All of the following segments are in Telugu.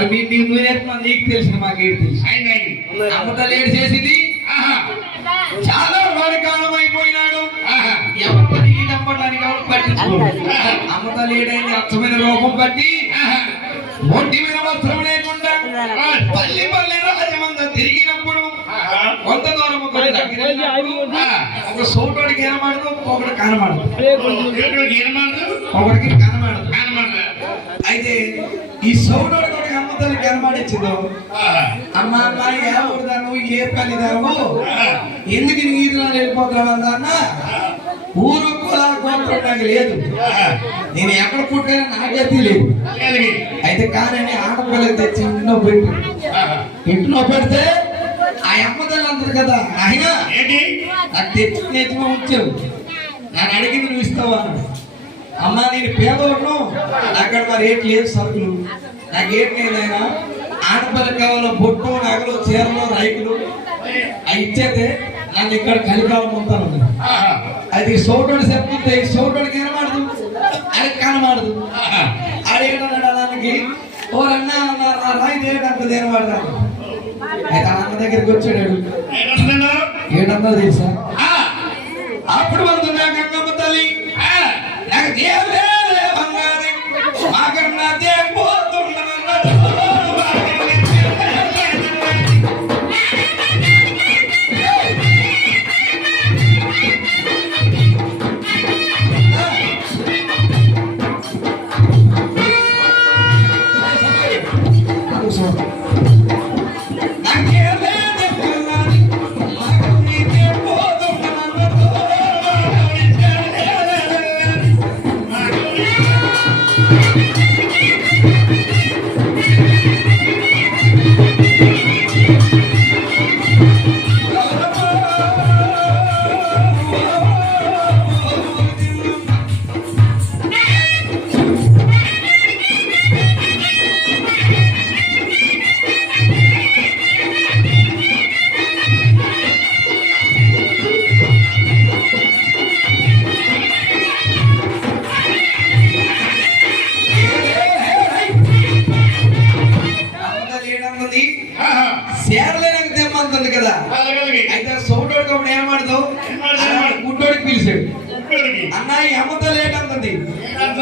మరి నీకు తెలిసిన మాకేడు తెలుసు అమ్మత లేడు చేసింది చాలా వాడి కాలం అయిపోయినాడు ఎవరు పని ఈ నమ్మడానికి ఎవరు పట్టించుకోడు అమ్మత లేడైంది అచ్చమైన రోగం బట్టి ఒంటి మీద వస్త్రం లేకుండా పల్లి పల్లి రాజమంద తిరిగినప్పుడు కొంత దూరం ఒక సోటోడికి కనమాడదు ఒకటి కనమాడదు ఒకటికి కనమాడదు అయితే ఈ సోటోడి కూడా అమ్మతల్లి కనమాడిచ్చిందో అమ్మ అమ్మాయి ఏ ఊరుదాను ఏ పల్లి దాను ఎందుకు నీరు వెళ్ళిపోతున్నావు అన్న ఊరు కూడా గోత్రం నాకు లేదు నేను ఎక్కడ పుట్టానో నాకే తెలియదు అయితే కానీ ఆడపిల్లకి తెచ్చి ఇంట్లో పెట్టి ఇంట్లో పెడితే ఆ అమ్మదలు అందరు కదా ఆయన నాకు తెచ్చి నేర్చుకో వచ్చావు నేను అడిగింది నువ్వు ఇస్తావు అన్నాడు అమ్మ నేను పేదవాడును అక్కడ మరి ఏంటి లేదు సరుకులు నాకేం లేదైనా ఆడపిల్లకి కావాలో బొట్టు నగలు చీరలు రైకులు అవి ఇచ్చేతే నన్ను ఇక్కడ కలికాలనుకుంటాను అది సోటోడు చెప్తుంటే ఈ సోటోడికి కనమాడదు అది కనమాడదు అడిగేటన్నాడు దానికి ఓ రన్నా రాయి తేడంత దేనవాడతాను అయితే అన్న దగ్గరికి వచ్చాడు ఏడన్నా తెలుసా అప్పుడు వెళ్తున్నా గంగమ్మ తల్లి నాకు దేవుడే బంగారు మాకన్నా దేవుతున్నాను సేరలేనకు తెమ్మంటుంది కదా అయితే సోటోడికి ఒకటి ఏమాడదు గుడ్డోడికి పిలిచాడు అన్న ఈ అమ్మతో లేటంటుంది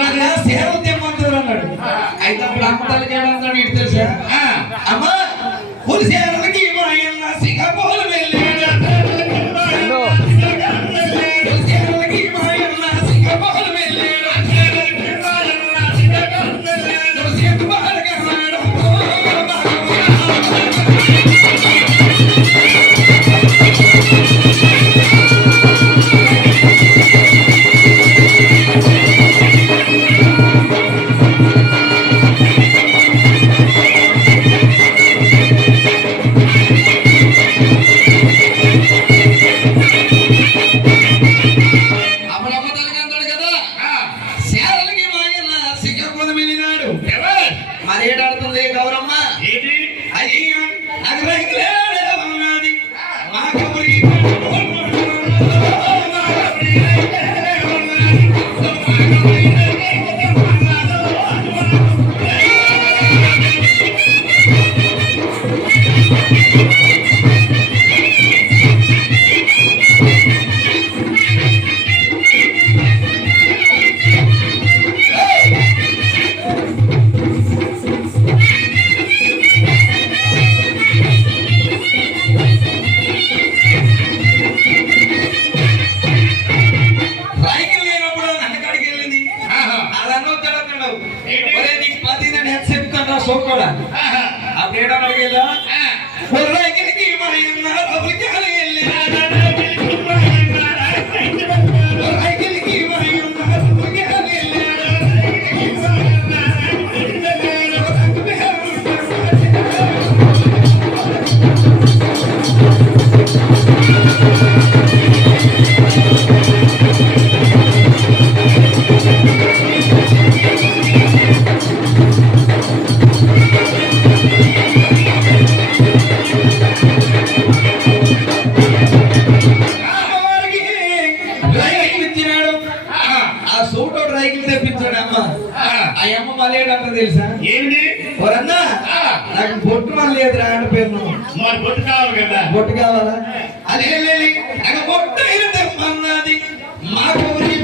అన్న సేవలు తెమ్మంటుంది అన్నాడు అయితే అప్పుడు అమ్మతలు చేయడం ఇటు తెలుసా అమ్మ పులి సేవలకి సింగపూర్ వెళ్ళాడు సేవలకి సింగపూర్ వెళ్ళాడు మరి ఏడాడుతుంది గౌరమ్మ అది మా కబురి సోకోడా ఆ పేడ అడిగేదా ఆ అమ్మ మలేడంట తెలుసా? ఏంటి ఎవరన్నా నాకు బొట్టు మన లేదురా అంటే పేరు. మరి బొట్టు కావాలి కదా. బొట్టు కావాలా? అదే నాకు బొట్టు తెమ్మన్నది మా గౌరీ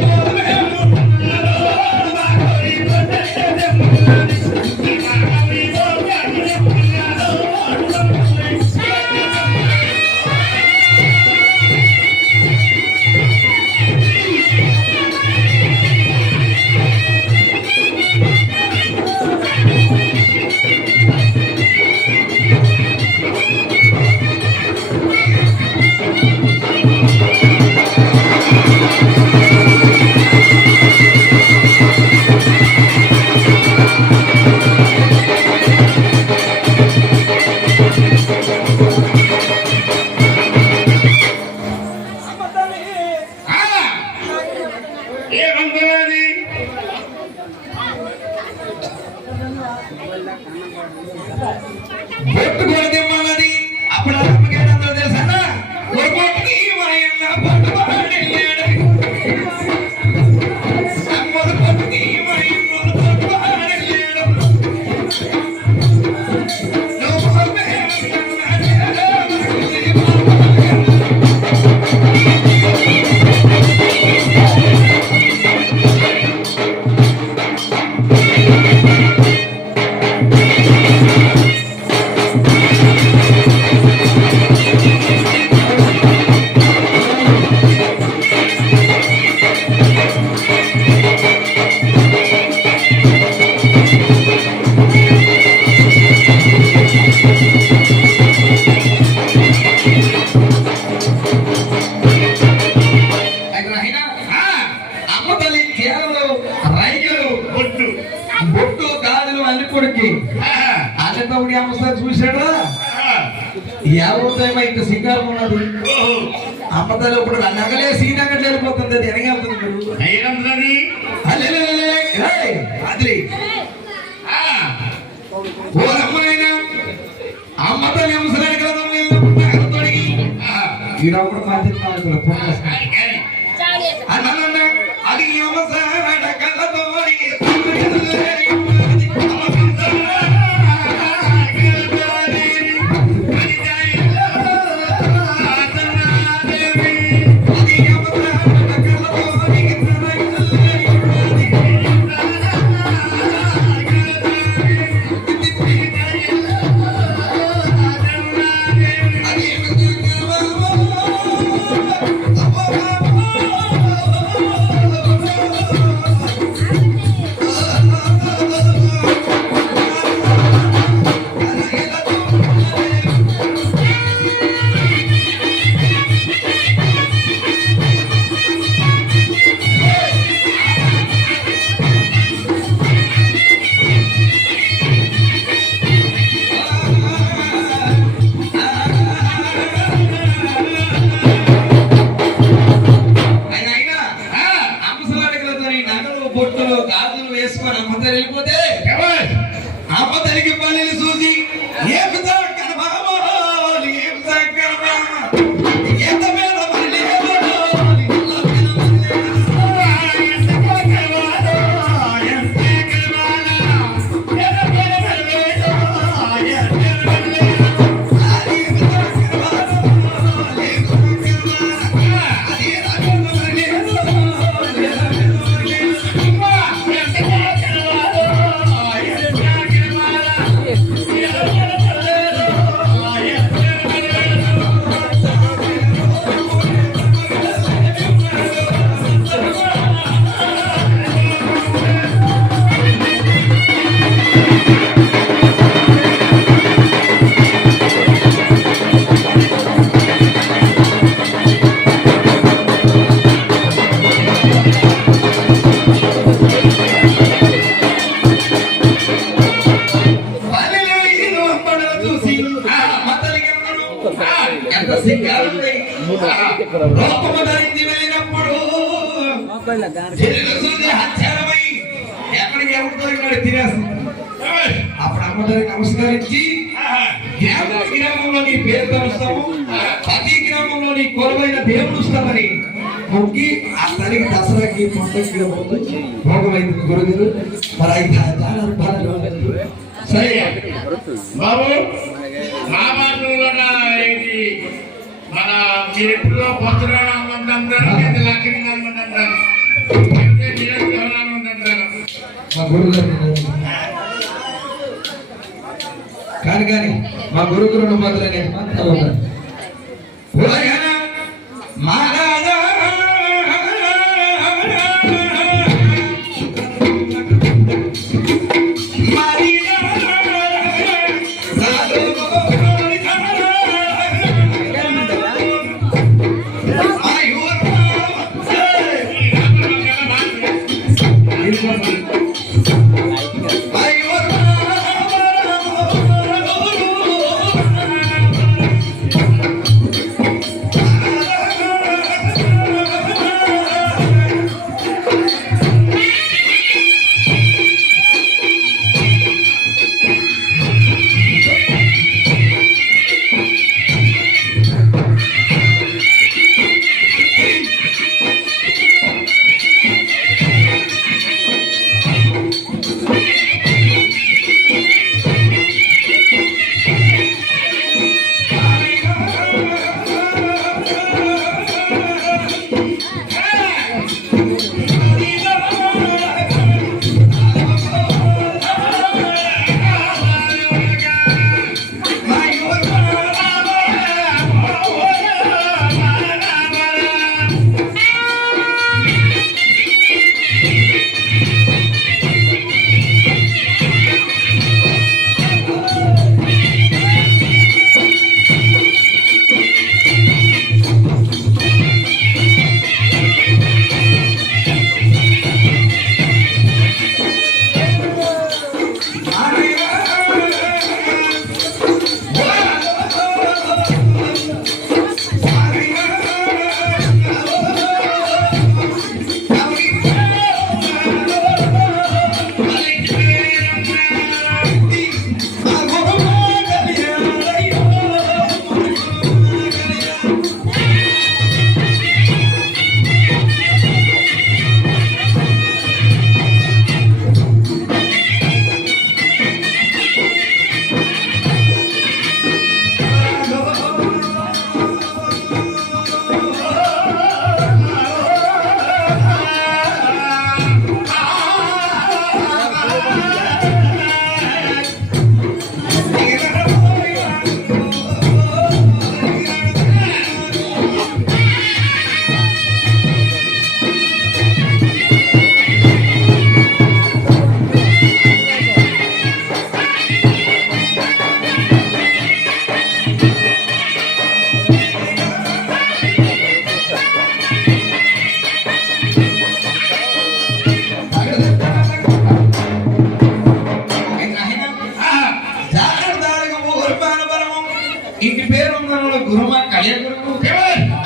బొట్టు కొడదేమన్నది. అప్పుడు అమ్మకేందో తెలుసా? బొట్టుకి మాయన్న బొట్టు పాడెళ్ళాడు. అమ్మల బొట్టుకి మాయన్న బొట్టు పాడెళ్ళాడు. బొట్టు గాజులు అన్ని కొడుకి అన్నతోడి అమ్మ చూసాడా? యావత్తేమో ఇంత సింగారం ఉన్నది. అమ్మతలు ఇప్పుడు నగలే సీనగట్లు వెళ్ళిపోతుంది. అది ఎనగలుగుతుంది అది ఓ అమ్మనైనా అమ్మతలు ముసలాడి కదా తొడిగి ఈడప్పుడు అన్న అది అమ్మసాడ కళ్ళతో బొట్టులు గాజులు వేసుకొని అమ్మతో వెళ్ళిపోతే అమ్మతలికి పల్లెలు చూసి ఏమి ఎంత మీద అప్పుడు అమ్మగారికి నమస్కరించి గ్రామంలో నీ పేరు తెలుస్తాము, ప్రతి గ్రామంలో నీ కొరవైన దేవుడు వస్తామని మొక్కి ఆ తల్లికి దసరాకి పంటకి భోగమైంది గురుగారు. మరి 5,000 రూపాయలు. సరే బాబు మహాభారతంలో ఇది మన మీరు ఎప్పుడో పరశురామ అంటారు, లక్ష్మీ అంటారు, మా గురుగారు కానీ మా గురువులను మొదలనే మహారాజా ఇంటి పేరు ఉన్న గురుమా కళ్య గురువు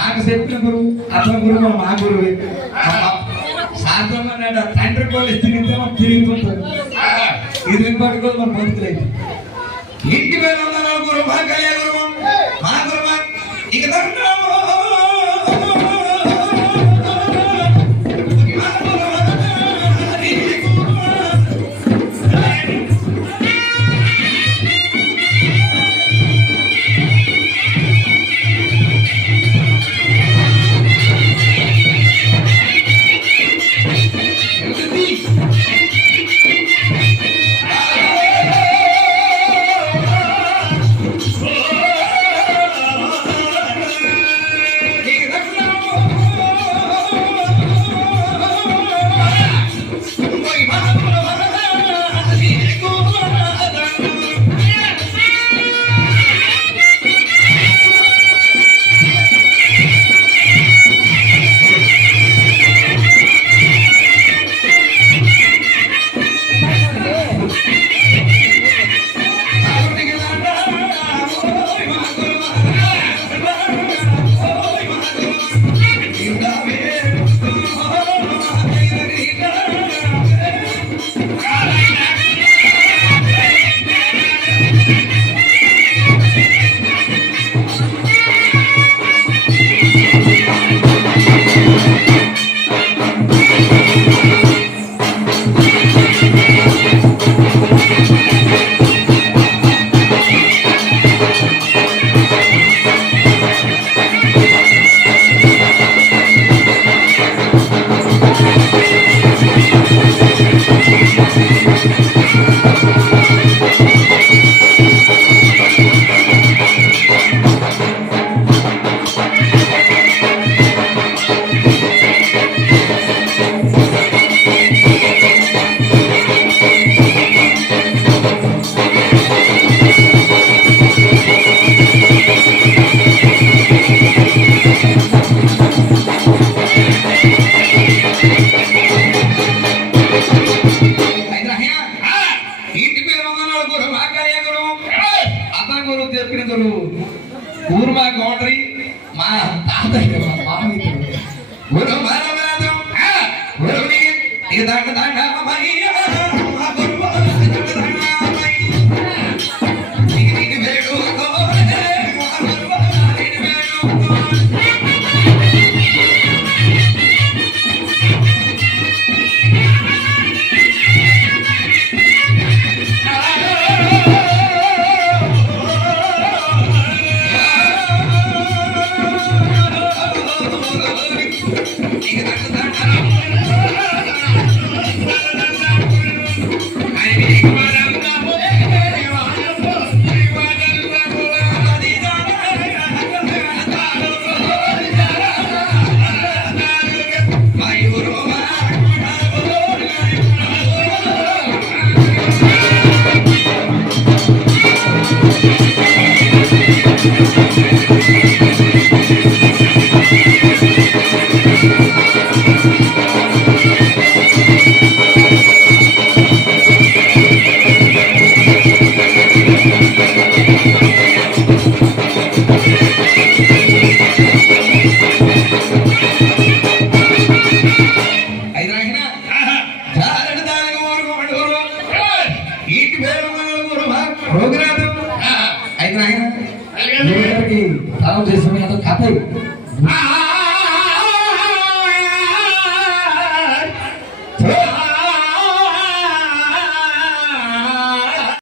నాకు చెప్పిన గురువు అతని గురువు మా గురువు సాధ్యమైన తండ్రి పోలీసు తిరిగితే మనం తిరిగిపోతాం ఇది పట్టుకోదు మనం బతుకులేదు. ఇంటి పేరు ఉన్న గురువు మా కళ్య గురువు మా గురుమా ఇక గురు మరవదు గురుని ఇదండ దండమయ్య మా గురు దండమయ్య నీకు వేడుకోలే మా గురు నీకు వేడుకోలే నీకు దండ